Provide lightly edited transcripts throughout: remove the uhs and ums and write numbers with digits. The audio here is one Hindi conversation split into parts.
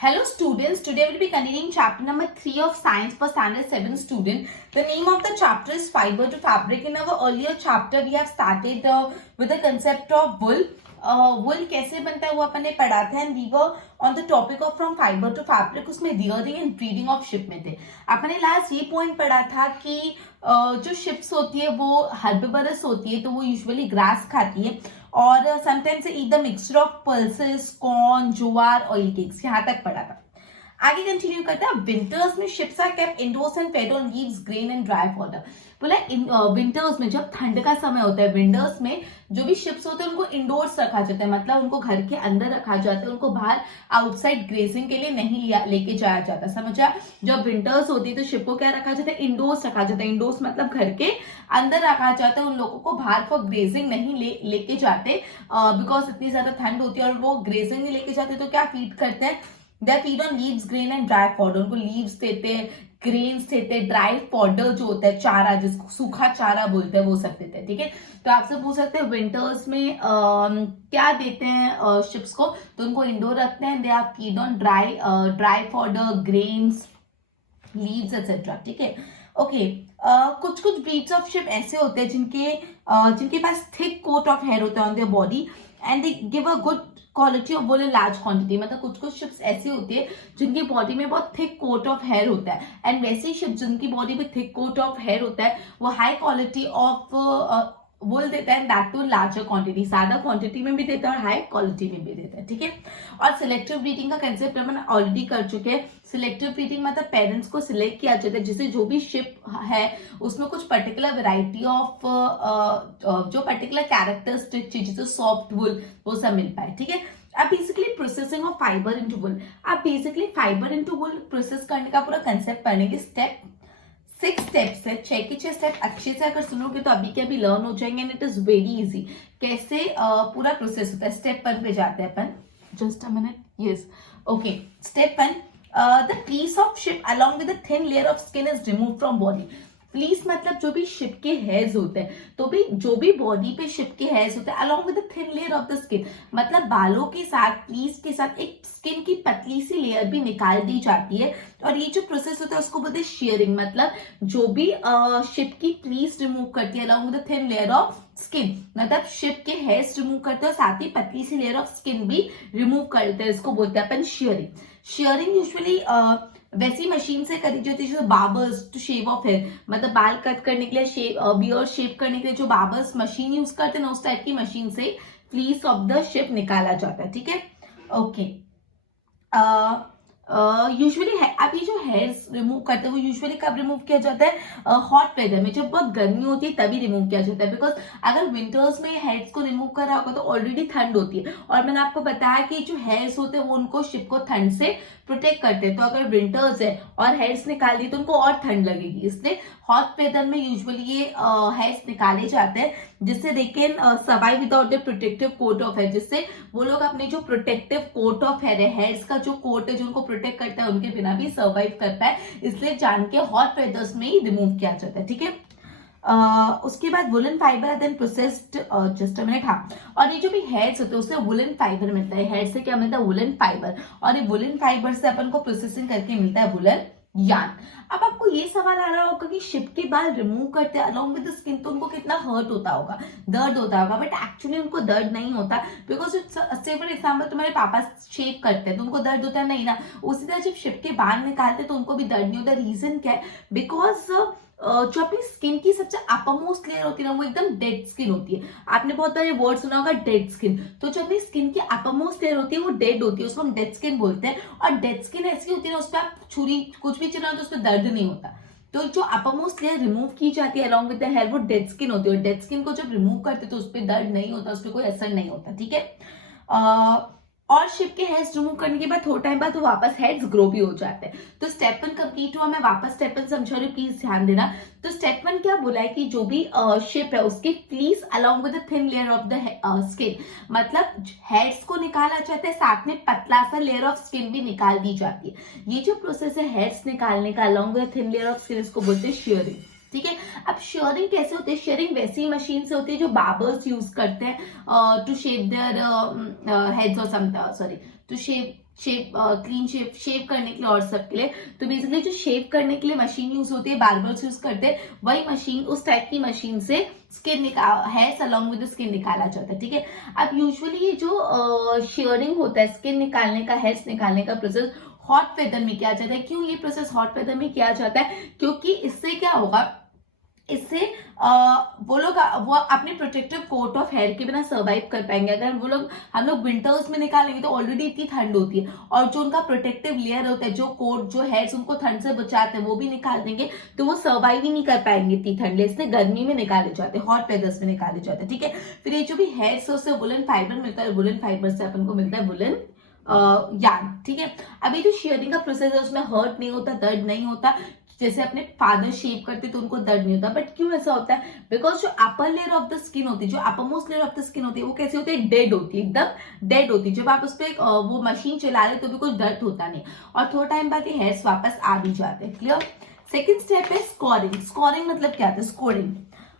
Hello students, today we'll be continuing chapter number 3 of science for standard 7 student. The name of the chapter is fiber to fabric. In our earlier chapter we have started with the concept of wool. वुल कैसे बनता है वो अपन ने पढ़ा था and we were on the topic of from fibre to fabric. उसमें rearing and breeding of sheep में थे. अपन ने लास्ट ये पॉइंट पढ़ा था कि जो शिप्स होती है वो हर्बिवरस होती है, तो वो यूजुअली ग्रास खाती है और sometimes eat the mixture of pulses, corn, jowar, oil cakes. यहाँ तक पढ़ा था. आगे कंटिन्यू करते हैं. विंटर्स में sheeps are kept indoors and fed on leaves, grain and dry fodder. बोला विंटर्स में जब ठंड का समय होता है, विंटर्स में जो भी शिप्स होते हैं उनको इंडोर्स रखा जाता है, मतलब उनको घर के अंदर रखा जाता है, उनको बाहर आउटसाइड ग्रेजिंग के लिए नहीं लेके जाया जाता. समझा? जब विंटर्स होती है तो शिप को क्या रखा जाता है? इंडोर्स रखा जाता है. इंडोर्स मतलब घर के अंदर रखा जाता है. उन लोगों को बाहर फॉर ग्रेजिंग नहीं लेके जाते बिकॉज इतनी ज्यादा ठंड होती है और वो ग्रेजिंग नहीं लेके जाते तो क्या फीड करते हैं? They feed on leaves, grain and dry fodder. उनको लीव्स देते हैं, ग्रेन्स देते हैं, ड्राई फॉडर जो होता है चारा, जिसको सूखा चारा बोलते हैं, वो सब देते हैं. ठीक है, तो आपसे पूछ सकते हैं विंटर्स में क्या देते हैं शिप्स को? तो उनको इंडोर रखते हैं. They are feed on dry fodder, grains, leaves etcetera. ठीक है, ओके. कुछ कुछ ब्रीड्स ऑफ शिप ऐसे होते हैं जिनके पास थिक कोट ऑफ हेयर होता है on their body and they give a good quality of wool in large quantity. मतलब कुछ कुछ शिप्स ऐसी होती है जिनकी बॉडी में बहुत थिक कोट ऑफ हेयर होता है एंड वैसी शिप्स जिनकी बॉडी में थिक कोट ऑफ हेयर होता है वो हाई क्वालिटी ऑफ वुल देता है, दैट टू लार्जर क्वांटिटी. ज्यादा क्वांटिटी में भी देता है और हाई क्वालिटी में भी देता है. ठीक है, और सिलेक्टिव ब्रीडिंग का कंसेप्ट अपन ऑलरेडी कर चुके हैं. सिलेक्टिव ब्रीडिंग मतलब पेरेंट्स को सिलेक्ट किया जाता है जिससे जो भी शिप है उसमें कुछ पर्टिकुलर वेराइटी ऑफ जो पर्टिकुलर कैरेक्टरिस्टिक चीज जैसे सॉफ्ट वुल वो सब मिल पाए. ठीक है, अब basically processing of fibre into wool. अब basically fibre into wool process करने का पूरा कंसेप्ट पढ़ेंगे. 6 स्टेप्स है. 6 के 6 स्टेप अच्छे से अगर सुनोगे तो अभी के अभी लर्न हो जाएंगे and it is very easy. कैसे पूरा प्रोसेस होता है. स्टेप 1 पे जाते हैं अपन. Just a minute. Yes, okay. Step 1, the piece of sheep along with the thin layer of skin is remove from body. Please मतलब जो भी शिप के हेयर्स होते हैं, तो भी जो भी बॉडी पे शिप के हेयर्स होते हैं along with the thin layer of the skin, मतलब बालों के साथ, प्लीज के साथ एक स्किन की पतली सी लेयर भी निकाल दी जाती है. और ये जो प्रोसेस होता है उसको बोलते हैं शेयरिंग. मतलब जो भी शिप की प्लीज रिमूव करती है along with the thin layer of skin, मतलब शिप के हेयर्स रिमूव करते हैं और साथ ही पतली सी लेयर ऑफ स्किन भी रिमूव करते हैं. इसको बोलते हैं अपन शेयरिंग. शेयरिंग यूजुअली वैसी मशीन से करी जाती है जो barbers to shave off hair, मतलब बाल कट करने के लिए, बियर्ड शेव करने के लिए जो बार्बर्स मशीन यूज करते हैं ना, उस टाइप की मशीन से फ्लीस ऑफ द शिप निकाला जाता है. ठीक है, ओके. यूजुअली अब ये जो हेयर्स रिमूव करते हैं वो यूजुअली कब रिमूव किया जाता है? हॉट वेदर में, जब बहुत गर्मी होती है तभी रिमूव किया जाता है. बिकॉज अगर विंटर्स में हेयर्स को रिमूव कर रहा होगा तो ऑलरेडी ठंड होती है और मैंने आपको बताया कि जो हेयर्स होते हैं वो उनको शिप को ठंड से प्रोटेक्ट करते हैं. तो अगर विंटर्स है और हेयर्स निकाल दिए तो उनको और ठंड लगेगी, इसलिए हॉट वेदर में यूजुअली ये हेयर्स निकाले जाते हैं जिससे they can survive without the protective coat of hair. जिससे वो लोग अपने जो प्रोटेक्टिव कोट ऑफ हेयर है, हेयर्स का जो कोट है जो उनको प्रोटेक्ट करता है, उनके बिना भी सर्वाइव कर पाए, इसलिए जान के हॉट वेदर्स में ही रिमूव किया जाता है. ठीक है, उसके बाद woollen fibre then processed. Just a minute. हाँ, और ये जो भी हेयर्स होते हैं उससे वुलन फाइबर मिलता है. हेयर से क्या मिलता है? Woollen fibre. और ये वुलन फाइबर से अपन को प्रोसेसिंग करके मिलता है वुलन यार्न. अब आपको ये सवाल आ रहा होगा कि शिप के बाल रिमूव करते हैं अलॉन्ग विद द स्किन तो उनको कितना हर्ट होता होगा, दर्द होता होगा. बट एक्चुअली उनको दर्द नहीं होता. बिकॉज से फॉर एग्जाम्पल तुम्हारे पापा शेव करते हैं तो उनको दर्द होता है नहीं ना. उसी तरह जब शिप के बाल निकालते तो उनको भी दर्द नहीं होता. रीजन क्या है? बिकॉज जो अपनी स्किन की सबसे अपरमोस्ट लेयर होती है ना वो एकदम डेड स्किन होती है. आपने बहुत सारे वर्ड सुना होगा डेड स्किन. तो जो अपनी स्किन की अपरमोस्ट लेयर होती है वो डेड होती है, उसको हम डेड स्किन बोलते हैं. और डेड स्किन ऐसी होती है ना उस पर आप छुरी कुछ भी चलाओ तो उस पर दर्द नहीं होता. तो जो अपरमोस्ट लेयर रिमूव की जाती है अलॉन्ग विद द हेयर वो डेड स्किन होती है. और डेड स्किन को जब रिमूव करते तो उस पर दर्द नहीं होता, उस पर कोई असर नहीं होता. ठीक है, और शिप के हेयर्स रिमूव करने के बाद थोड़ा टाइम बाद वो वापस हेयर्स ग्रो भी हो जाते हैं. तो स्टेप 1 कंप्लीट हुआ. मैं वापस स्टेप 1 समझा रही हूँ, प्लीज ध्यान देना. तो स्टेप 1 क्या बोला है कि जो भी शिप है उसकी fleece along with the thin layer of the skin, मतलब हेयर्स को निकाला जाता है, साथ में पतला सा लेयर ऑफ स्किन भी निकाल दी जाती है. ये जो प्रोसेस है हेयर्स निकालने का along with thin layer of skin इसको बोलते हैं शेयरिंग. ठीक है। अब शेयरिंग कैसे होती है? शेयरिंग वैसी मशीन से होती है जो बार्बर्स यूज करते हैं टू शेव देयर हेड्स और some sorry to shave clean shave करने के लिए और सब के लिए। तो बेसिकली जो शेव करने के लिए मशीन यूज होती है, बार्बर्स यूज करते हैं, वही मशीन, उस टाइप की मशीन से skin hairs along with skin निकाला जाता है। ठीक है। अब यूजुअली ये जो शेयरिंग होता है, स्किन निकालने का, हेयर्स निकालने का प्रोसेस हॉट वेदर में किया जाता है। क्यों ये प्रोसेस हॉट वेदर में किया जाता है? क्योंकि इससे क्या होगा, इससे वो अपने प्रोटेक्टिव कोट ऑफ हेयर के बिना सर्वाइव कर पाएंगे। अगर हम लोग विंटर्स में निकालेंगे तो ऑलरेडी इतनी ठंड होती है, और जो उनका प्रोटेक्टिव लेयर होता है, जो कोट, जो हेयर्स उनको ठंड से बचाते हैं, वो भी निकाल देंगे तो वो सर्वाइव ही नहीं कर पाएंगे इतनी ठंड, इसलिए गर्मी में निकाले जाते हैं, हॉट वेदर्स में निकाले जाते हैं। ठीक है। फिर ये जो भी हेयर्स है उससे वुलन फाइबर मिलता है, वुलन फाइबर से अपन को मिलता है वुलन यार्न। ठीक है। अभी जो शेयरिंग का प्रोसेस है उसमें हर्ट नहीं होता, दर्द नहीं होता। जैसे अपने फादर शेव करते तो उनको दर्द नहीं होता, बट क्यों ऐसा होता है? बिकॉज जो upper layer of the skin होती है, जो upper most layer of the skin होती है, वो कैसी होती है? डेड होती है, एकदम डेड होती है। जब आप उस पर वो मशीन चला रहे तो भी कुछ दर्द होता नहीं, और थोड़ा टाइम बाद ये हेयर्स वापस आ भी जाते हैं। क्लियर। सेकेंड स्टेप है स्कोरिंग। स्कोरिंग मतलब क्या होता है? स्कोरिंग।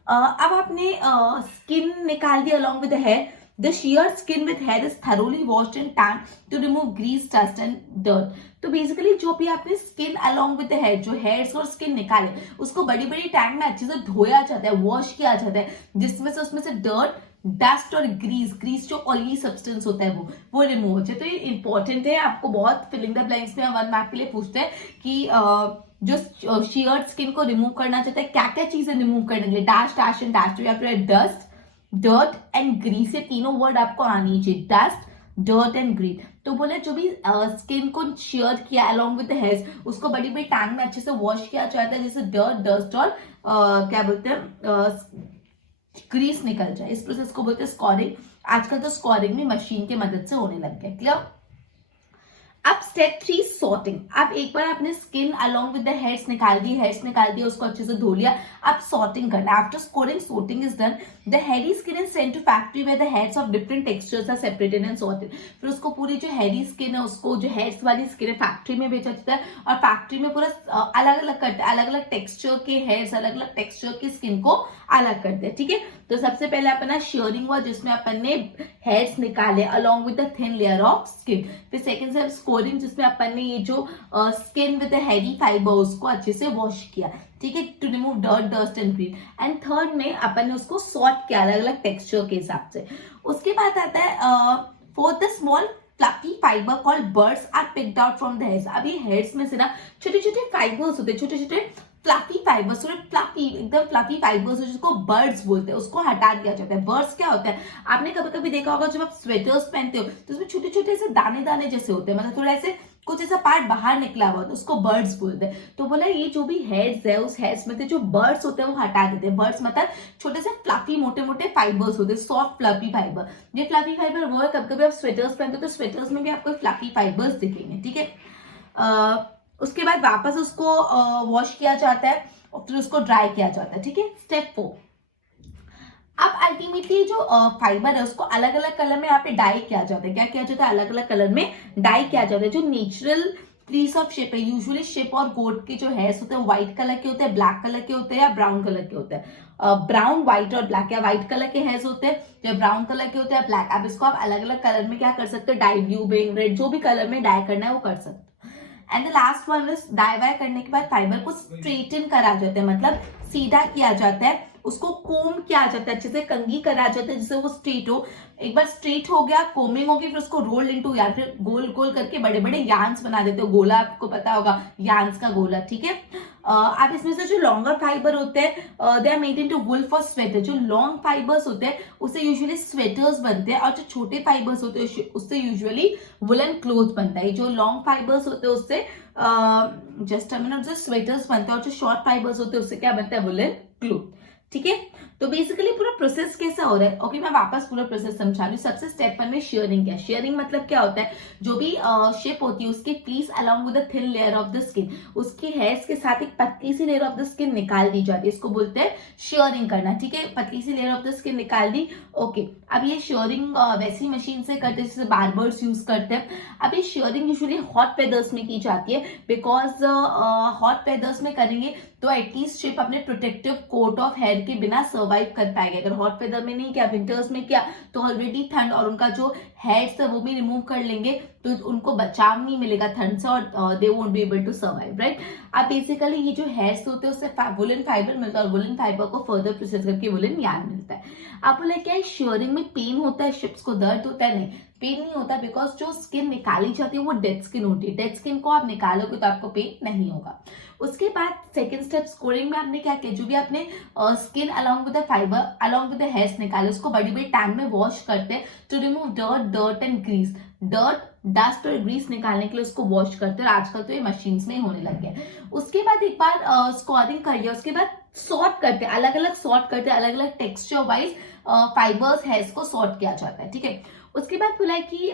अब आपने स्किन निकाल दी along with the hair. The sheared skin with hair is thoroughly washed and tanned to remove grease, dust and dirt. तो बेसिकली जो भी आपने skin along with the hair, जो हेयर्स और स्किन निकाले, उसको बड़ी बड़ी टैंक में अच्छे से धोया जाता है, वॉश किया जाता है, जिसमें से उसमें से डर्ट, डस्ट और ग्रीस जो ऑयली सब्सटेंस होता है वो रिमूव हो जाए। तो ये इंपॉर्टेंट है, आपको बहुत फिलिंग द ब्लैंक्स में 1 मार्क के लिए पूछते हैं कि जो शेयर्ड स्किन को रिमूव करना चाहता है, क्या क्या चीजें रिमूव करने के लिए? डैश एंड डैश, या फिर डस्ट, डर्ट एंड ग्रीस, ये तीनों वर्ड आपको आनी चाहिए, डस्ट, डर्ट एंड ग्रीस। तो बोले जो भी स्किन को शेयर किया अलॉन्ग विद द हेयर्स, उसको बड़ी बड़ी टैंक में अच्छे से वॉश किया जाता है, जैसे डर्ट, डस्ट और क्या बोलते हैं, ग्रीस निकल जाए। इस प्रोसेस को बोलते हैं स्कोरिंग। आजकल तो स्कोरिंग भी मशीन की मदद से होने लग गया। क्लियर। अब स्टेप 3 सॉर्टिंग। अब एक बार आपने skin along with the hairs निकाल दी, उसको अच्छे से धो लिया, अब सॉर्टिंग करना। After scoring, sorting is done. The hairy skin is sent to factory where the hairs of different textures are separated and sorted. फिर उसको पूरी जो हैरी स्किन है, उसको जो हेयर्स वाली स्किन है, फैक्ट्री में भेजा जाता है, और फैक्ट्री में पूरा अलग अलग टेक्सचर के हेयर्स, अलग अलग टेक्सचर की स्किन को अलग करते हैं। ठीक है। तो सबसे पहले अपना शेयरिंग हुआ, जिसमें अपन ने हेयर्स निकाले along with the thin layer of skin. फिर सेकंड स्टेप स्कोरिंग, जिसमें अपन ने ये जो skin with the hairy fibre उसको अच्छे से वॉश किया। ठीक है, to remove dirt, dust and grease. And third में अपन ने उसको सॉर्ट किया अलग अलग टेक्सचर के हिसाब से। उसके बाद आता है for the small fluffy fibre called burrs are picked out from the hairs. अभी हेयर्स में से ना छोटे छोटे फाइबर्स होते हैं, छोटे छोटे फ्लफी फाइबर्स, एकदम फ्लफी फाइबर्स, जिसको बर्ड्स बोलते हैं, उसको हटा दिया जाता है। बर्ड्स क्या होता है? आपने कभी कभी देखा होगा, जब आप स्वेटर्स पहनते हो तो उसमें छोटे छोटे से दाने दाने जैसे होते हैं, मतलब थोड़ा ऐसे कुछ ऐसा पार्ट बाहर निकला हुआ, तो उसको बर्ड्स बोलते हैं। तो बोला ये जो भी हेयर्स है, उस हेयर्स में से जो बर्ड्स होते हैं वो हटा देते हैं। बर्ड्स मतलब छोटे से फ्लफी मोटे मोटे फाइबर्स होते हैं, सॉफ्ट फ्लफी फाइबर। ये फ्लफी फाइबर वो है, कभी कभी आप स्वेटर्स पहनते हो तो स्वेटर्स में भी आपको फ्लफी फाइबर्स दिखेंगे। ठीक है। उसके बाद वापस उसको वॉश किया जाता है और फिर उसको ड्राई किया जाता है। ठीक है। स्टेप 4। अब अल्टीमेटली जो फाइबर है उसको अलग अलग कलर में यहाँ पे डाई किया जाता है। क्या किया जाता है? अलग अलग कलर में डाई किया जाता है। जो नेचुरल पीस ऑफ शिप है, यूजुअली शिप और गोट के जो हेयर्स होते हैं व्हाइट कलर के होते हैं, ब्लैक कलर के होते हैं, या ब्राउन कलर के होते हैं। ब्राउन, व्हाइट और ब्लैक, या व्हाइट कलर के हेयर्स होते हैं, या ब्राउन कलर के होते हैं, ब्लैक। अब इसको आप अलग अलग कलर में क्या कर सकते हो? डाई, ब्लू, पिंक, रेड, जो भी कलर में डाई करना है वो कर सकते हो। And the last one is dye वाई करने के बाद फाइबर को स्ट्रेटन करा जाता है, मतलब सीधा किया जाता है, उसको कोम किया जाता है, अच्छे से कंघी करा जाता है जिससे वो स्ट्रेट हो। एक बार स्ट्रेट हो गया, कोमिंग होगी, फिर उसको रोल इनटू यार्न, फिर गोल गोल करके बड़े बड़े यार्न्स बना देते हो। गोला आपको पता होगा, यार्न्स का गोला। ठीक है। अब इसमें से जो लॉन्गर फाइबर होते हैं they are made into wool for sweater. जो लॉन्ग फाइबर्स होते हैं उससे यूजुअली स्वेटर्स बनते हैं, और जो छोटे फाइबर्स होते हैं उससे यूजुअली वुलन क्लोथ बनता है। जो लॉन्ग फाइबर्स होते हैं उससे जस्ट अ मिनट, जो स्वेटर्स बनते हैं, और जो शॉर्ट फाइबर्स होते हैं उससे क्या बनता है? Woollen cloth. ठीक है। तो बेसिकली पूरा प्रोसेस कैसा हो रहा है, ओके मैं वापस पूरा प्रोसेस समझा रही हूँ। सबसे स्टेप 1 में शेयरिंग क्या है। शेयरिंग मतलब क्या होता है, जो भी शेप होती है उसके fleece along with the thin layer of the skin, उसके हेयर्स के साथ एक पतली सी लेयर ऑफ द स्किन निकाल दी जाती है, इसको बोलते हैं शेयरिंग करना। ठीक है, पतली सी लेयर ऑफ द स्किन निकाल दी। ओके, अब ये शेयरिंग वैसी मशीन से करते हैं जैसे बार्बर्स यूज करते हैं। अब ये शेयरिंग यूजुअली हॉट वेदर्स में की जाती है, बिकॉज हॉट वेदर्स में करेंगे तो एटलीस्ट शेप अपने प्रोटेक्टिव कोट ऑफ हेयर के बिना सर्वाइव कर पाएगा। अगर हॉट वेदर में नहीं किया, विंटर्स में किया, तो ऑलरेडी ठंड और उनका जो हेयर्स है वो भी रिमूव कर लेंगे, तो उनको बचाव नहीं मिलेगा ठंड से और they won't be able to survive, right. अब बेसिकली ये जो हेयर्स होते हैं उससे वुलन फाइबर मिलता है और वुलन फाइबर को फर्दर प्रोसेस करके वुलन यार्न मिलता है। अब बोला क्या है, शेयरिंग में पेन होता है, शिप्स को दर्द होता है? नहीं, पेन नहीं होता, बिकॉज जो स्किन निकाली जाती है वो डेड स्किन होती है। डेड स्किन को आप निकालोगे तो आपको पेन नहीं होगा। उसके बाद सेकंड स्टेप स्कोरिंग में आपने क्या किया, जो भी आपने skin along with the fibre along with the hairs निकाले उसको बड़ी बड़ी टैंक में वॉश करते हैं to remove dirt and grease. Dust और ग्रीस निकालने के लिए उसको वॉश करते हैं, आजकल तो ये मशीन्स में होने लग गया। उसके बाद एक बार स्कोरिंग कर लिया, उसके बाद सॉर्ट करते हैं, अलग अलग सॉर्ट करते हैं, अलग अलग टेक्सचर वाइज फाइबर्स हेयर्स को सॉर्ट किया जाता है। ठीक है, उसके बाद बोला है कि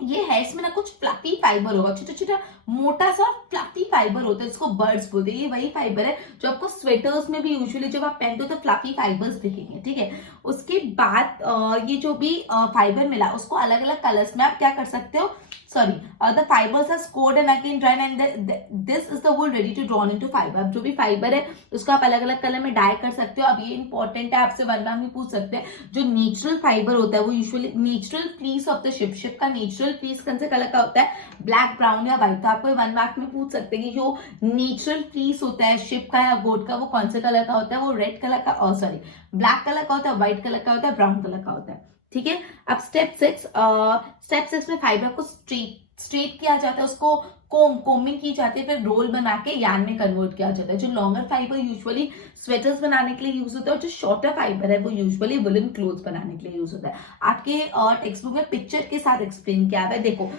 ये हेयर्स में ना कुछ फ्लफी फाइबर होगा, छोटा छोटा मोटा सा फ्लफी फाइबर होता है, जिसको बर्ड्स बोलते हैं। ये वही फाइबर है जो आपको स्वेटर्स में भी यूजुअली जब आप पहनते हो तो फ्लफी फाइबर्स दिखेंगे। ठीक है, उसके बाद ये जो भी फाइबर मिला उसको अलग अलग कलर्स में आप क्या कर सकते हो, sorry the fibres are scoured and again dried and this is the wool ready to drawn into fibre. अब जो भी फाइबर है उसको आप अलग अलग कलर में डाई कर सकते हो। अब ये इंपॉर्टेंट है, आपसे वन मार्क भी पूछ सकते हैं, जो नेचुरल फाइबर होता है वो usually natural fleece of the ship का नेचुरल फ्लीस कौन से कलर का होता है, ब्लैक, ब्राउन या व्हाइट। तो आपको वन मार्क में पूछ सकते हैं कि जो नेचुरल फ्लीस होता है शिप का या गोट का वो कौन से कलर का होता है, वो रेड कलर का, सॉरी ब्लैक कलर का होता है, व्हाइट कलर का होता है, ब्राउन कलर का होता है। ठीक है, अब स्टेप 6 में फाइबर को स्ट्रेट किया जाता है, उसको कोमिंग की जाती है, फिर रोल बना के यार्न में कन्वर्ट किया जाता है। जो लॉन्गर फाइबर यूजुअली स्वेटर्स बनाने के लिए यूज होता है और जो शॉर्टर फाइबर है वो यूजुअली वुलन क्लोथ्स बनाने के लिए यूज होता है। आपके टेक्स्ट बुक में पिक्चर के साथ एक्सप्लेन किया है, देखो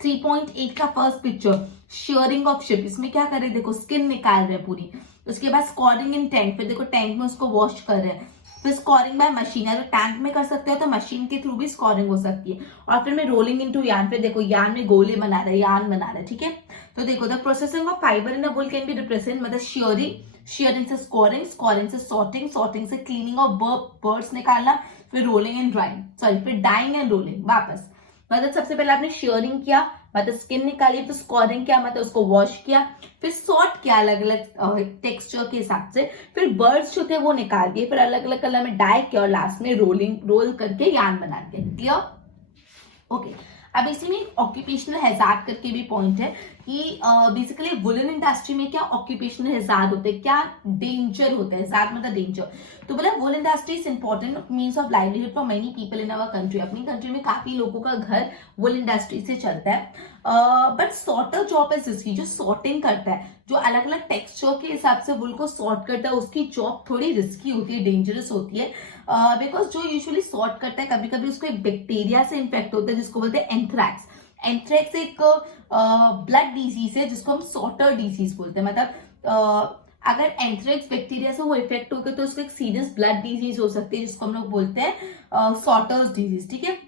3.8 का first picture sharing of ship, इसमें क्या कर रहे हैं, देखो स्किन निकाल रहे हैं पूरी। उसके बाद स्कॉरिंग इन टैंक, फिर देखो टैंक में उसको वॉश कर रहे हैं। फिर स्कोरिंग बाय मशीन, अगर टैंक में कर सकते हो तो मशीन के थ्रू भी स्कोरिंग हो सकती है। और फिर मैं रोलिंग इनटू यार्न, फिर देखो यार्न में गोले बना रहा है, यार्न बना रहा है। ठीक है, तो देखो the processing of fibre in a wool can be represent, मतलब शेयरिंग से स्कोरिंग से सॉर्टिंग से क्लीनिंग ऑफ बर्ड्स निकालना, फिर रोलिंग एंड ड्राइंग, सॉरी फिर डाइंग एंड रोलिंग वापस। मतलब सबसे पहले आपने शेयरिंग किया, मतलब स्किन निकाली, फिर स्कोरिंग किया, मतलब उसको वॉश किया, फिर सॉर्ट किया अलग अलग टेक्सचर के हिसाब से, फिर बर्ड्स जो थे वो निकाल दिए, फिर अलग अलग कलर में डाई किया और लास्ट में रोल करके यार्न बना दिया। क्लियर? ओके, अब इसी में ऑक्यूपेशनल हैजार्ड करके भी पॉइंट है कि बेसिकली वुलन इंडस्ट्री में क्या ऑक्यूपेशनल हैजार्ड होते हैं, क्या डेंजर होता है। हैजार्ड मतलब डेंजर। तो बोला woollen industry is important means of livelihood for many people in our country. अपनी कंट्री में काफी लोगों का घर वुलन इंडस्ट्री से चलता है। But sorter job is risky, जो सॉर्टिंग करता है, जो अलग अलग टेक्सचर के हिसाब से वुल को सॉर्ट करता है, उसकी जॉब थोड़ी रिस्की होती है, डेंजरस होती है। बिकॉज जो यूजुअली सॉर्ट करता है कभी कभी उसको एक बैक्टीरिया से इन्फेक्ट होता है जिसको बोलते हैं एंथ्रैक्स। एंथ्रैक्स एक ब्लड डिजीज है जिसको हम सॉर्टर डिजीज बोलते हैं। मतलब अगर एंथ्रैक्स बैक्टीरिया से वो इफेक्ट हो गया तो उसको एक सीरियस ब्लड डिजीज हो सकती है जिसको हम लोग बोलते हैं सॉर्टर्स डिजीज। ठीक है,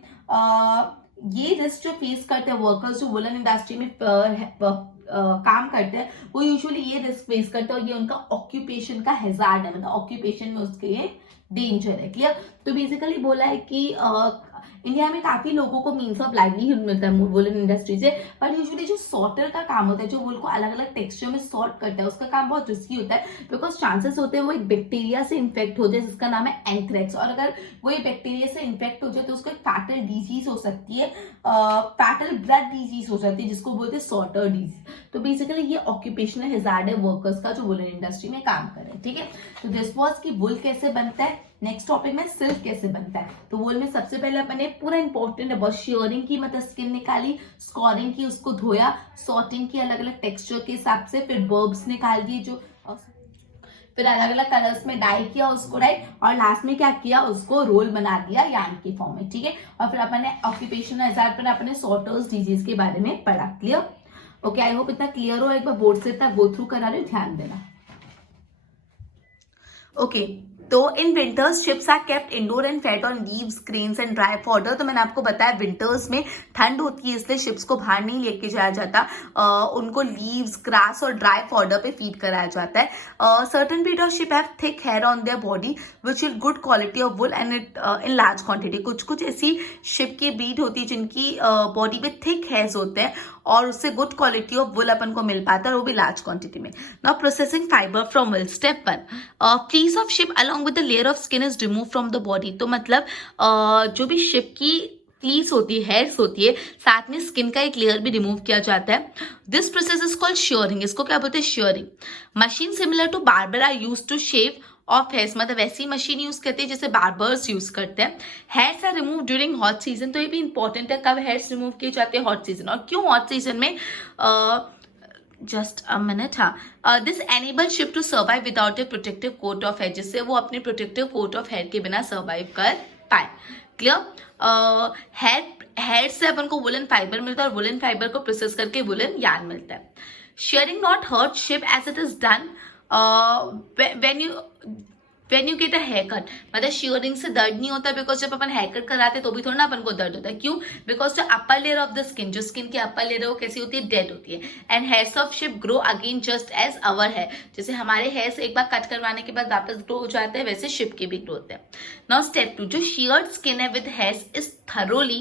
ये रिस्क जो फेस करते हैं वर्कर्स जो वुलन इंडस्ट्री में काम करते हैं वो यूजुअली ये रिस्क फेस करते हैं और ये उनका ऑक्यूपेशन का हैजार्ड है, मतलब ऑक्यूपेशन में उसके लिए डेंजर है। क्लियर? तो बेसिकली बोला है कि इंडिया में काफी लोगों को मीन्स ऑफ लाइवलीहुड मिलता है वुलन इंडस्ट्री से, पर यूजुअली जो सॉर्टर का काम होता है, जो वुल को अलग अलग टेक्सचर में सॉर्ट करता है, उसका काम बहुत रिस्की होता है बिकॉज चांसेस होते हैं वो एक बैक्टीरिया से इन्फेक्ट हो जाए जिसका नाम है एंथ्रैक्स। और अगर वो एक बैक्टीरिया से इन्फेक्ट हो जाए तो उसको एक फैटल डिजीज हो सकती है, फैटल ब्लड डिजीज हो सकती है जिसको बोलते हैं सॉर्टर डिजीज। तो बेसिकली ये ऑक्यूपेशनल हैजार्ड है वर्कर्स का जो वुलन इंडस्ट्री में काम कर रहे हैं। ठीक है, तो दिस वाज कि वुल कैसे बनता है। नेक्स्ट टॉपिक में सिल्क कैसे बनता है। तो वुल में सबसे पहले अपने पूरा इंपॉर्टेंट है बस शेयरिंग की, मतलब स्किन निकाली, स्कोरिंग की, उसको धोया, सॉर्टिंग की अलग अलग टेक्सचर के हिसाब से, फिर बर्ब्स निकाल दिए जो, फिर अलग अलग कलर्स में डाई किया उसको, राइट, और लास्ट में क्या किया, उसको रोल बना दिया यार्न की फॉर्म में। ठीक है, और फिर अपने ऑक्यूपेशनल हैजार्ड पर अपने सॉर्टर्स डिजीज के बारे में पढ़ा। क्लियर? ओके, आई होप इतना क्लियर हो। एक बार बोर्ड से इतना गो थ्रू करा रही हूँ, ध्यान देना। ओके, तो in winters sheeps are kept indoor and fed on leaves, grains and dry fodder. तो मैंने आपको बताया विंटर्स में ठंड होती है इसलिए शिप्स को बाहर नहीं लेके जाया जाता, उनको लीव्स, ग्रास और ड्राई फॉडर पे फीड कराया जाता है। Certain breed of sheep have thick hair on their body which is good quality of wool and it in large quantity. कुछ कुछ ऐसी शिप की ब्रीड होती है जिनकी बॉडी पे थिक हेयर्स होते हैं और उससे गुड क्वालिटी ऑफ वुल अपन को मिल पाता है, और वो भी लार्ज क्वांटिटी में। Now processing fibre from wool. Step 1, fleece of sheep along with the layer of skin is remove from the body. तो मतलब जो भी शिप की फ्लीस होती है, हेयर्स होती है, साथ में स्किन का एक लेयर भी रिमूव किया जाता है। This process is called shearing. इसको क्या बोलते हैं? Shearing. Machine similar to barber are use to shave off hairs, मतलब वैसी मशीन यूज करते हैं जैसे बार्बर्स यूज करते हैं। Hairs are remove during hot season. तो ये भी इंपॉर्टेंट है, कब हेयर्स रिमूव किए जाते हैं? Hot season. और क्यों हॉट सीजन में? Just a minute. हाँ, this enable sheep to survive without a protective coat of hair, जिससे वो अपने प्रोटेक्टिव कोट ऑफ हेयर के बिना सर्वाइव कर पाए। क्लियर? हेयर से अपन को वुलन फाइबर मिलता है और वुलन फाइबर को प्रोसेस करके वुलन यार्न मिलता है। Shearing not hurt sheep as it is done when you get a haircut। मतलब शेयरिंग से दर्द नहीं होता, बिकॉज जब अपन हेयर कट कराते तो भी थोड़ा ना अपन को दर्द होता है। क्यों? बिकॉज जो upper layer of the skin, जो स्किन की अपर लेयर है वो कैसी होती है? डेड होती है। And hairs of sheep grow again just as our है। जैसे हमारे हेयर्स एक बार कट करवाने के बाद वापस ग्रो हो जाते हैं, वैसे शिप के भी ग्रो होते हैं। नाउ स्टेप 2, जो शेयर्ड स्किन है with hairs is thoroughly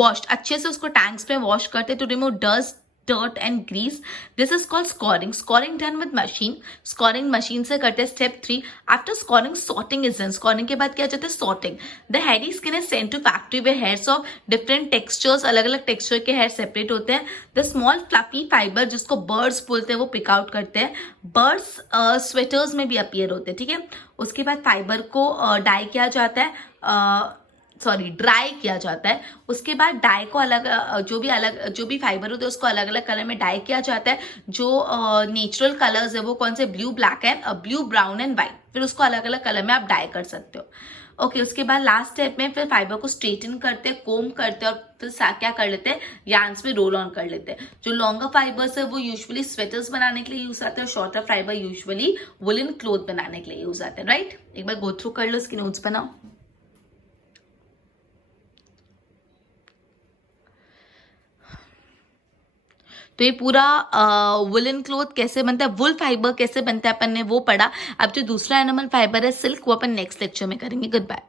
washed. अच्छे से उसको टैंक्स में वॉश करते to remove dust, dirt and grease. This is called scoring. Scoring done with machine. Scoring machine से करते हैं। Step 3, after scoring, sorting is done. Scoring के बाद क्या जाता है? Sorting. The hairy skin is sent to factory where hairs of different textures, अलग अलग texture के hair separate होते हैं। The small fluffy fiber जिसको birds बोलते हैं वो pick out करते हैं। Birds sweaters में भी appear होते हैं, ठीक है। उसके बाद फाइबर को डाई किया जाता है, ड्राई किया जाता है। उसके बाद डाई को अलग, जो भी फाइबर होते हैं उसको अलग अलग कलर में डाई किया जाता है। जो नेचुरल कलर्स है वो कौन से? Blue, black and blue, brown and white. फिर उसको अलग अलग कलर में आप डाई कर सकते हो। ओके, उसके बाद लास्ट स्टेप में फिर फाइबर को स्ट्रेटन करते हैं, कोम करते हैं और फिर क्या कर लेते हैं? यार्न्स में रोल ऑन कर लेते हैं। जो लॉन्गर फाइबर्स है वो यूजुअली स्वेटर्स बनाने के लिए यूज आते हैं और shorter fibre usually woollen cloth बनाने के लिए यूज आते हैं। राइट, एक बार गो थ्रू कर लो, इसकी नोट्स बनाओ। तो ये पूरा वुलन क्लोथ कैसे बनता है, वुल फाइबर कैसे बनता है, अपन ने वो पढ़ा। अब जो दूसरा एनिमल फाइबर है सिल्क, वो अपन नेक्स्ट लेक्चर में करेंगे। Good bye.